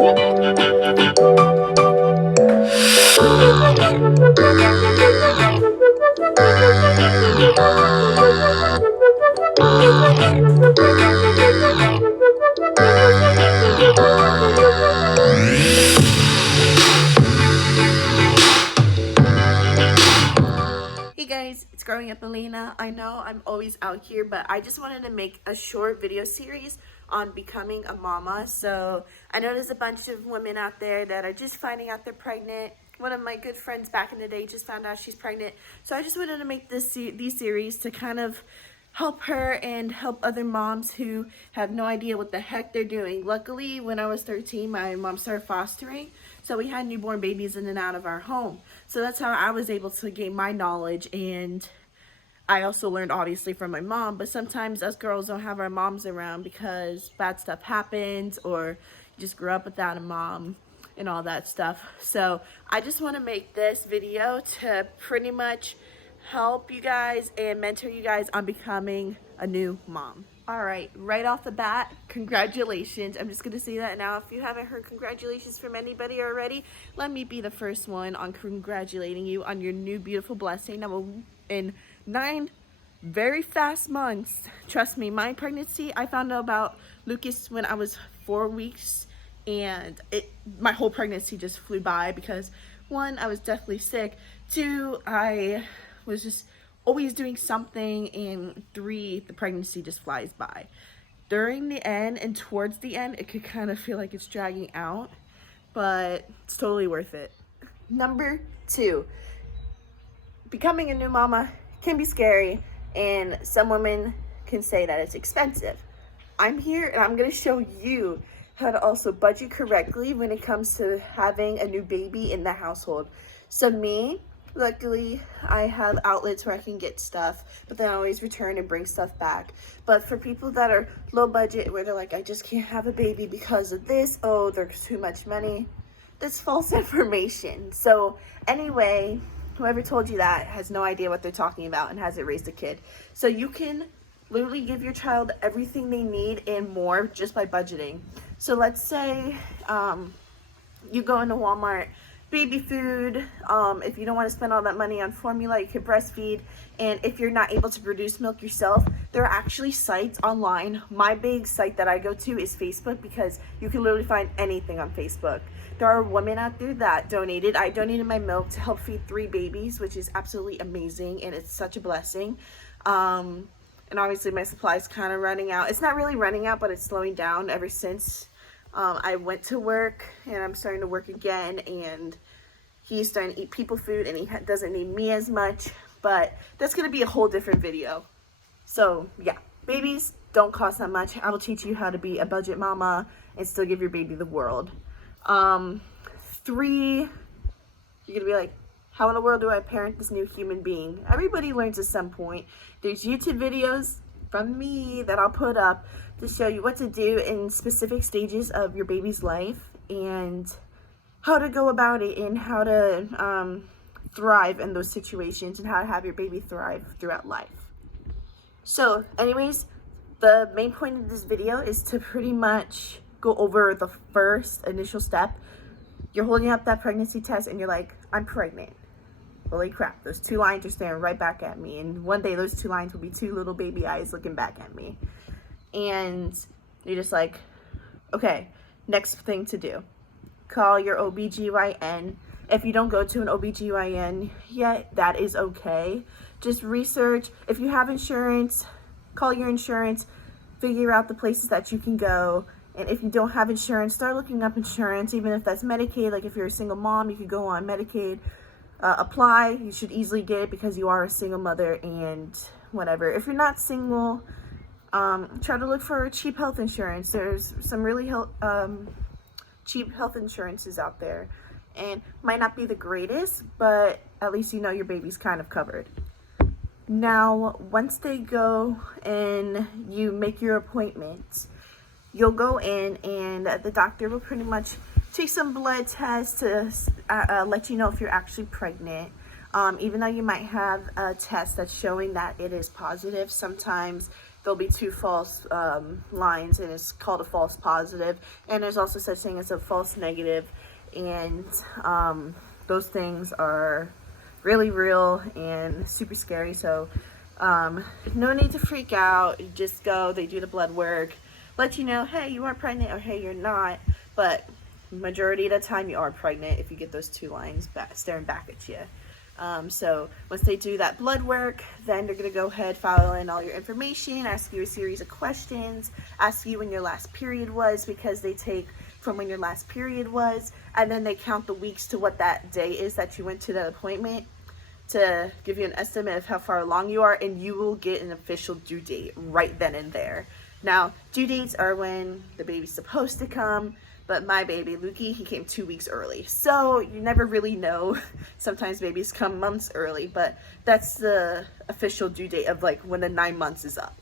Hey guys, it's Growing Up Elena. I know I'm always out here, but I just wanted to make a short video series on becoming a mama. So I know there's a bunch of women out there that are just finding out they're pregnant. One of my good friends back in the day just found out she's pregnant. So I just wanted to make these series to kind of help her and help other moms who have no idea what the heck they're doing. Luckily, when I was 13, my mom started fostering, so we had newborn babies in and out of our home. So that's how I was able to gain my knowledge, and I also learned obviously from my mom, but sometimes us girls don't have our moms around because bad stuff happens or you just grew up without a mom and all that stuff. So I just want to make this video to pretty much help you guys and mentor you guys on becoming a new mom. All right, right off the bat, congratulations. I'm just going to say that now. If you haven't heard congratulations from anybody already, let me be the first one on congratulating you on your new beautiful blessing. Now, in 9 very fast months, trust me, my pregnancy, I found out about Lucas when I was 4 weeks, and my whole pregnancy just flew by because 1, I was deathly sick, 2, I was just always doing something, and 3, the pregnancy just flies by. During the end and towards the end, it could kind of feel like it's dragging out, but it's totally worth it. Number 2, becoming a new mama can be scary, and some women can say that it's expensive. I'm here and I'm going to show you how to also budget correctly when it comes to having a new baby in the household. So me, luckily, I have outlets where I can get stuff, but then I always return and bring stuff back. But for people that are low budget, where they're like, I just can't have a baby because of this, oh, there's too much money, that's false information. So anyway, whoever told you that has no idea what they're talking about and hasn't raised a kid. So you can literally give your child everything they need and more just by budgeting. So let's say you go into Walmart, baby food, if you don't want to spend all that money on formula, you could breastfeed. And if you're not able to produce milk yourself, there are actually sites online. My big site that I go to is Facebook, because you can literally find anything on Facebook. There are women out there that donated. I donated my milk to help feed 3 babies, which is absolutely amazing, and it's such a blessing. And obviously my supply is kind of running out. It's not really running out, but it's slowing down ever since I went to work, and I'm starting to work again, and he's starting to eat people food, and he doesn't need me as much, but that's going to be a whole different video. So yeah, babies don't cost that much. I will teach you how to be a budget mama and still give your baby the world. 3, you're going to be like, how in the world do I parent this new human being? Everybody learns at some point. There's YouTube videos from me that I'll put up to show you what to do in specific stages of your baby's life and how to go about it and how to thrive in those situations and how to have your baby thrive throughout life. So anyways, the main point of this video is to pretty much go over the first initial step. You're holding up that pregnancy test and you're like, I'm pregnant. Holy crap, those 2 lines are staring right back at me, and one day those 2 lines will be 2 little baby eyes looking back at me. And you're just like, okay, next thing to do, call your OBGYN. If you don't go to an OBGYN yet, that is okay. Just research. If you have insurance, call your insurance, figure out the places that you can go. And if you don't have insurance, start looking up insurance, even if that's Medicaid. Like if you're a single mom, you could go on Medicaid. Apply. You should easily get it because you are a single mother and whatever. If you're not single, try to look for cheap health insurance. There's some really cheap health insurances out there, and might not be the greatest, but at least you know your baby's kind of covered. Now, once they go and you make your appointment, you'll go in and the doctor will pretty much take some blood tests to let you know if you're actually pregnant. Even though you might have a test that's showing that it is positive, sometimes there'll be two false lines, and it's called a false positive. And there's also such thing as a false negative, and those things are really real and super scary. So no need to freak out. You just go, they do the blood work, let you know, hey, you are pregnant, or hey, you're not. But majority of the time you are pregnant if you get those two lines staring back at you. So once they do that blood work, then they're going to go ahead, file in all your information, ask you a series of questions, ask you when your last period was, because they take from when your last period was, and then they count the weeks to what that day is that you went to that appointment, to give you an estimate of how far along you are, and you will get an official due date right then and there. Now, due dates are when the baby's supposed to come, but my baby, Lukey, he came 2 weeks early. So you never really know. Sometimes babies come months early, but that's the official due date of like when the 9 months is up.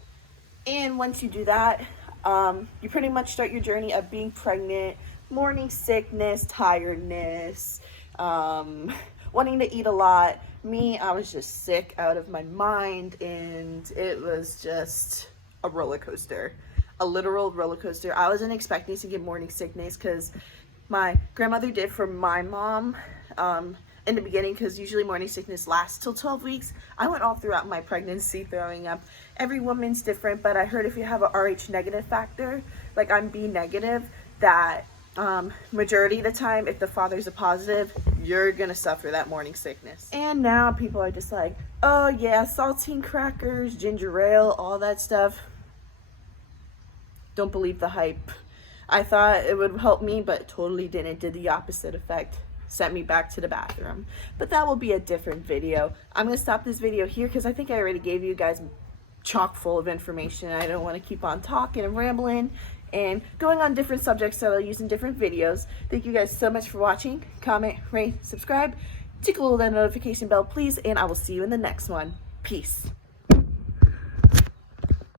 And once you do that, you pretty much start your journey of being pregnant, morning sickness, tiredness, wanting to eat a lot. Me, I was just sick out of my mind, and it was just a roller coaster. A literal roller coaster. I wasn't expecting to get morning sickness, because my grandmother did for my mom in the beginning, because usually morning sickness lasts till 12 weeks. I went all throughout my pregnancy throwing up. Every woman's different, but I heard if you have a Rh negative factor, like I'm B negative, that majority of the time, if the father's a positive, you're gonna suffer that morning sickness. And now people are just like, oh yeah, saltine crackers, ginger ale, all that stuff. Don't believe the hype. I thought it would help me, but it totally didn't. It did the opposite effect. Sent me back to the bathroom. But that will be a different video. I'm going to stop this video here because I think I already gave you guys chock full of information. I don't want to keep on talking and rambling and going on different subjects that I'll use in different videos. Thank you guys so much for watching. Comment, rate, subscribe. Tickle that notification bell, please, and I will see you in the next one. Peace.